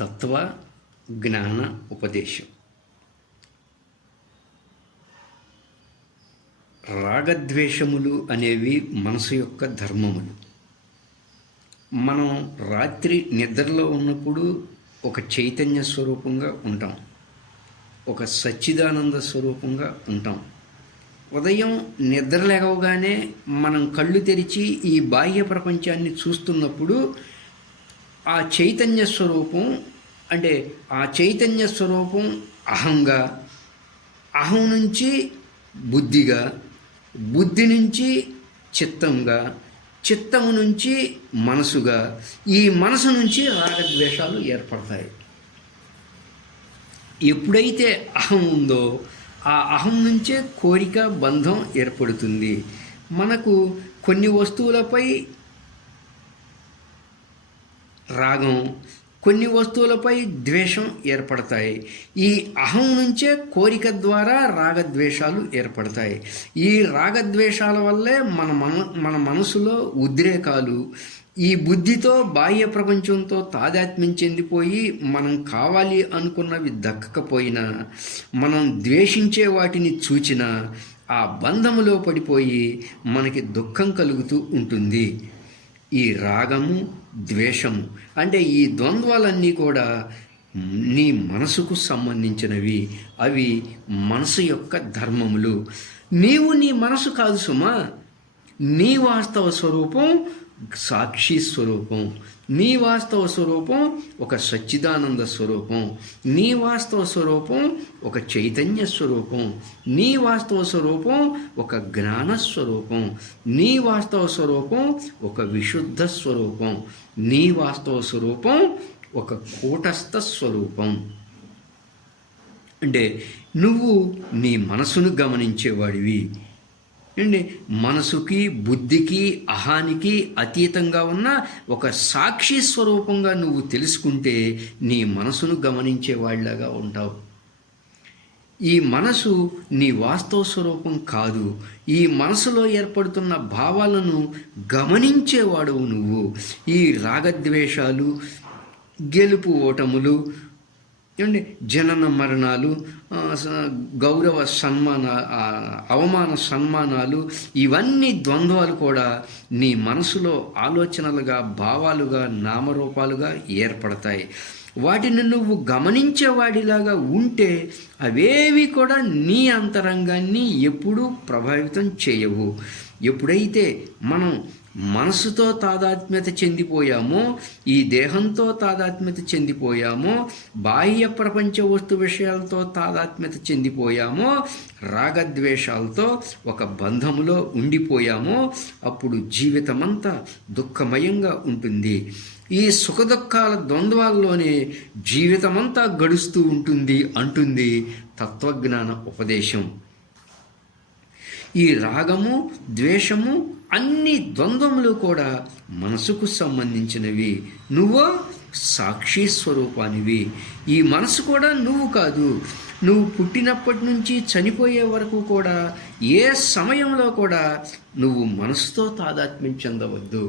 తత్వ జ్ఞాన ఉపదేశం. రాగద్వేషములు అనేవి మనసు యొక్క ధర్మములు. మనం రాత్రి నిద్రలో ఉన్నప్పుడు ఒక చైతన్య స్వరూపంగా ఉంటాం, ఒక సచ్చిదానంద స్వరూపంగా ఉంటాం. ఉదయం నిద్ర లేవగానే మనం కళ్ళు తెరిచి ఈ బాహ్య ప్రపంచాన్ని చూస్తున్నప్పుడు ఆ చైతన్య స్వరూపం ఆ చైతన్య స్వరూపం అహంగా, అహం నుంచి బుద్ధిగా, బుద్ధి నుంచి చిత్తంగా, చిత్తము నుంచి మనసుగా, ఈ మనసు నుంచి రాగద్వేషాలు ఏర్పడతాయి. ఎప్పుడైతే అహం ఉందో ఆ అహం నుంచే కోరిక, బంధం ఏర్పడుతుంది. మనకు కొన్ని వస్తువులపై రాగం, కొన్ని వస్తువులపై ద్వేషం ఏర్పడతాయి. ఈ అహం నుంచే కోరిక ద్వారా రాగద్వేషాలు ఏర్పడతాయి. ఈ రాగద్వేషాల వల్లే మన మనసులో ఉద్రేకాలు, ఈ బుద్ధితో బాహ్య ప్రపంచంతో తాదాత్మ్యం చెందిపోయి మనం కావాలి అనుకున్నవి దక్కకపోయినా, మనం ద్వేషించే వాటిని చూచినా ఆ బంధములో పడిపోయి మనకి దుఃఖం కలుగుతూ ఉంటుంది. ఈ రాగము, ద్వేషము ఈ ద్వంద్వాలన్నీ కూడా నీ మనసుకు సంబంధించినవి. అవి మనసు యొక్క ధర్మములు. నీవు నీ మనసు కాదు సుమా. నీ వాస్తవ స్వరూపం సాక్షి స్వరూపం. నీ వాస్తవ స్వరూపం ఒక సచ్చిదానంద స్వరూపం. నీ వాస్తవ స్వరూపం ఒక చైతన్య స్వరూపం. నీ వాస్తవ స్వరూపం ఒక జ్ఞాన స్వరూపం. నీ వాస్తవ స్వరూపం ఒక విశుద్ధ స్వరూపం. నీ వాస్తవ స్వరూపం ఒక కూటస్థ స్వరూపం. నువ్వు నీ మనసును గమనించేవాడివి. మనసుకి, బుద్ధికి, అహానికి అతీతంగా ఉన్న ఒక సాక్షి స్వరూపంగా నువ్వు తెలుసుకుంటే నీ మనసును గమనించేవాడిలాగా ఉంటావు. ఈ మనసు నీ వాస్తవ స్వరూపం కాదు. ఈ మనసులో ఏర్పడుతున్న భావాలను గమనించేవాడువు నువ్వు. ఈ రాగద్వేషాలు, గెలుపు ఓటములు, జనన మరణాలు, గౌరవ అవమాన సన్మానాలు, ఇవన్నీ ద్వంద్వాలు కూడా నీ మనసులో ఆలోచనలుగా, భావాలుగా, నామరూపాలుగా ఏర్పడతాయి. వాటిని నువ్వు గమనించేవాడిలాగా ఉంటే అవేవి కూడా నీ అంతరంగాన్ని ఎప్పుడూ ప్రభావితం చేయవు. ఎప్పుడైతే మనం మనసుతో తాదాత్మ్యత చెందిపోయామో, ఈ దేహంతో తాదాత్మ్యత చెందిపోయామో, బాహ్య ప్రపంచ వస్తు విషయాలతో తాదాత్మ్యత చెందిపోయామో, రాగద్వేషాలతో ఒక బంధములో ఉండిపోయామో, అప్పుడు జీవితమంతా దుఃఖమయంగా ఉంటుంది. ఈ సుఖదుఖాల ద్వంద్వాల్లోనే జీవితమంతా గడుస్తూ ఉంటుంది అంటుంది తత్వజ్ఞాన ఉపదేశం. ఈ రాగము, ద్వేషము అన్ని ద్వంద్వములు కూడా మనసుకు సంబంధించినవి. నువ్వు సాక్షి స్వరూపానివి. ఈ మనసు కూడా నువ్వు కాదు. నువ్వు పుట్టినప్పటి నుంచి చనిపోయే వరకు కూడా ఏ సమయంలో కూడా నువ్వు మనసుతో తాదాత్మ్యం చెందవద్దు.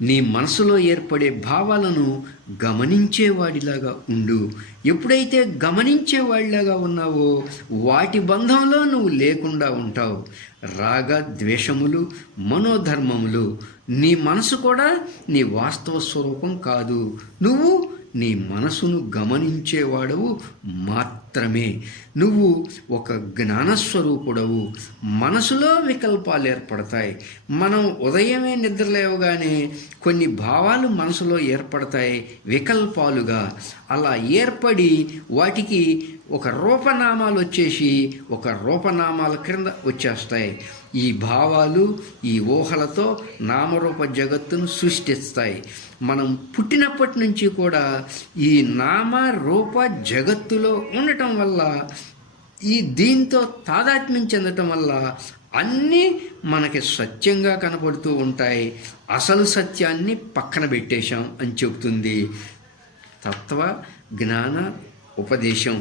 నీ మనసులో ఏర్పడే భావాలను గమనించేవాడిలాగా ఉండు. ఎప్పుడైతే గమనించేవాడిలాగా ఉన్నావో వాటి బంధంలో నువ్వు లేకుండా ఉంటావు. రాగ ద్వేషములు మనోధర్మములు. నీ మనసు కూడా నీ వాస్తవ స్వరూపం కాదు. నువ్వు నీ మనసును గమనించేవాడవు మాత్రమే. నువ్వు ఒక జ్ఞానస్వరూపుడవు. మనసులో వికల్పాలు ఏర్పడతాయి. మనం ఉదయమే నిద్రలేవగానే కొన్ని భావాలు మనసులో ఏర్పడతాయి వికల్పాలుగా. అలా ఏర్పడి వాటికి ఒక రూపనామాలు వచ్చేసి ఒక రూపనామాల క్రింద వచ్చేస్తాయి. ఈ భావాలు, ఈ ఊహలతో నామరూప జగత్తును సృష్టిస్తాయి. మనం పుట్టినప్పటి నుంచి కూడా ఈ నామ రూప జగత్తులో ఉండటం వల్ల, దీంతో తాదాత్మ్యం చెందటం వల్ల అన్నీ మనకి సత్యంగా కనపడుతూ ఉంటాయి. అసలు సత్యాన్ని పక్కన పెట్టేశాం అని చెబుతుంది తత్వ జ్ఞాన ఉపదేశం.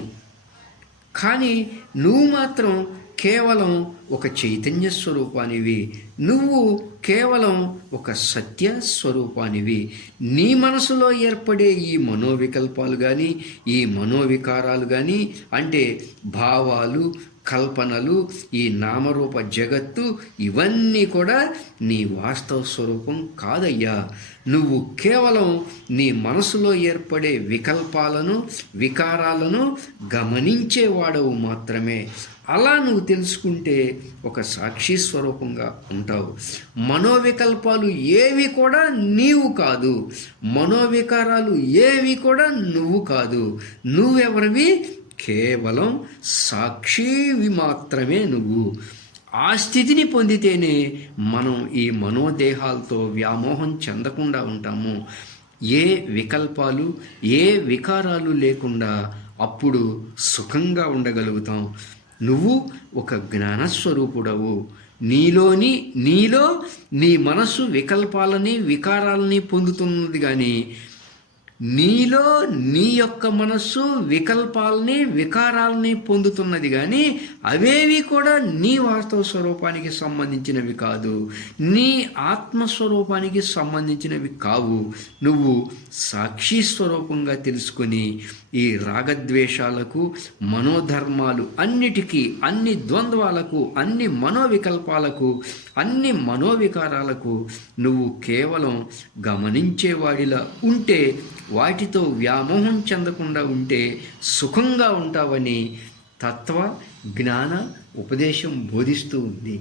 కానీ నువ్వు మాత్రం కేవలం ఒక చైతన్య స్వరూపానివి, నువ్వు కేవలం ఒక సత్య స్వరూపానివి. నీ మనసులో ఏర్పడే ఈ మనోవికల్పాలు కానీ, ఈ మనోవికారాలు కానీ, అంటే భావాలు, కల్పనలు, ఈ నామరూప జగత్తు, ఇవన్నీ కూడా నీ వాస్తవ స్వరూపం కాదయ్యా. నువ్వు కేవలం నీ మనసులో ఏర్పడే వికల్పాలను, వికారాలను గమనించేవాడవు మాత్రమే. అలా నువ్వు తెలుసుకుంటే ఒక సాక్షి స్వరూపంగా ఉంటావు. మనోవికల్పాలు ఏవి కూడా నీవు కాదు, మనోవికారాలు ఏవి కూడా నువ్వు కాదు. నువ్వెవరివి? కేవలం సాక్షివి మాత్రమే నువ్వు. ఆ స్థితిని పొందితేనే మనం ఈ మనోదేహాలతో వ్యామోహం చెందకుండా ఉంటాము. ఏ వికల్పాలు, ఏ వికారాలు లేకుండా అప్పుడు సుఖంగా ఉండగలుగుతాం. నువ్వు ఒక జ్ఞానస్వరూపుడవు. నీలో నీ మనస్సు వికల్పాలని, వికారాలని పొందుతున్నది, కానీ నీలో నీ యొక్క మనస్సు వికల్పాలని, వికారాలని పొందుతున్నది, కానీ అవేవి కూడా నీ వాస్తవ స్వరూపానికి సంబంధించినవి కాదు, నీ ఆత్మస్వరూపానికి సంబంధించినవి కావు. నువ్వు సాక్షి స్వరూపంగా తెలుసుకొని ఈ రాగద్వేషాలకు, మనోధర్మాలు అన్నిటికీ, అన్ని ద్వంద్వాలకు, అన్ని మనోవికల్పాలకు, అన్ని మనోవికారాలకు నువ్వు కేవలం గమనించేవాడిలా ఉంటే, వాటితో వ్యామోహం చెందకుండా ఉంటే సుఖంగా ఉంటావని తత్వ జ్ఞాన ఉపదేశం బోధిస్తూ ఉంది.